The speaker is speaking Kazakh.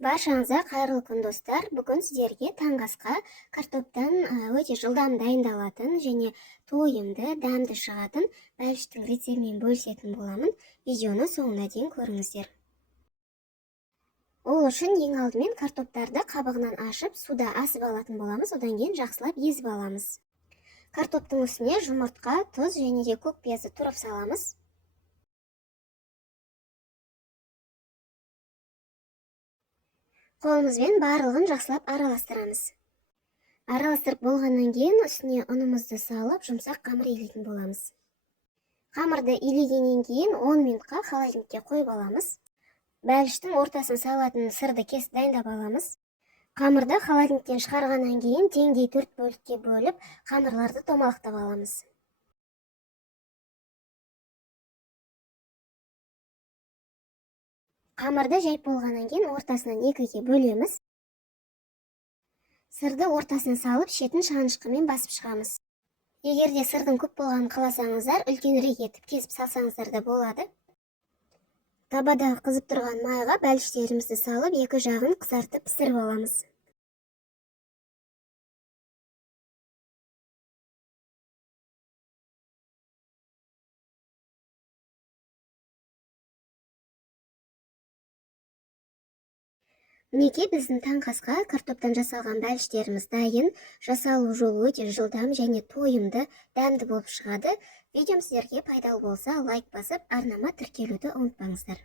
Баршаңызға қайырлы күн достар. Бүгін сіздерге таңғы асқа картоптан өте жылдам дайындалатын және тойымды, дәмді шығатын бәліштің рецептімен бөлісетін боламын. Видеоны соңына дейін көріңіздер. Ол үшін ең алдымен картоптарды қабығынан ашып, суда асып алатын боламыз, одан кейін жақсылап езіп аламыз. Картоптың үстіне жұмыртқа, тұз және де көк пиязды турап саламыз. Қолымызбен барлығын жақсылап араластырамыз. Араластырып болғаннан кейін үстіне ұнымызды салып, жұмсақ қамыр илейтін боламыз. Қамырды илегеннен кейін 10 минутқа холодильникке қойып аламыз. Бәліштің ортасын салатын сырды кесіп дайындап аламыз. Қамырды холодильниктен шығарғаннан кейін теңдей 4 бөлікке бөліп, қамырларды томалақтап аламыз. Қамырды жайып болғаннан кейін ортасынан екіге бөлеміз. Сырды ортасына салып, шетін шанышқымен басып шығамыз. Егерде сырдың көп болғанын қаласаңыздар, үлкенірек етіп кесіп салсаңыздар да болады. Табадағы қызып тұрған майға бәліштерімізді салып, екі жағын қызартып пісіріп аламыз. Мінекей біздің таңғы асқа картоптан жасалған бәліштеріміз дайын. Жасалу жолы өте жылдам және тойымды, дәмді болып шығады. Видеом сіздерге пайдалы болса, лайк басып, арнама тіркелуді ұмытпаңыздар.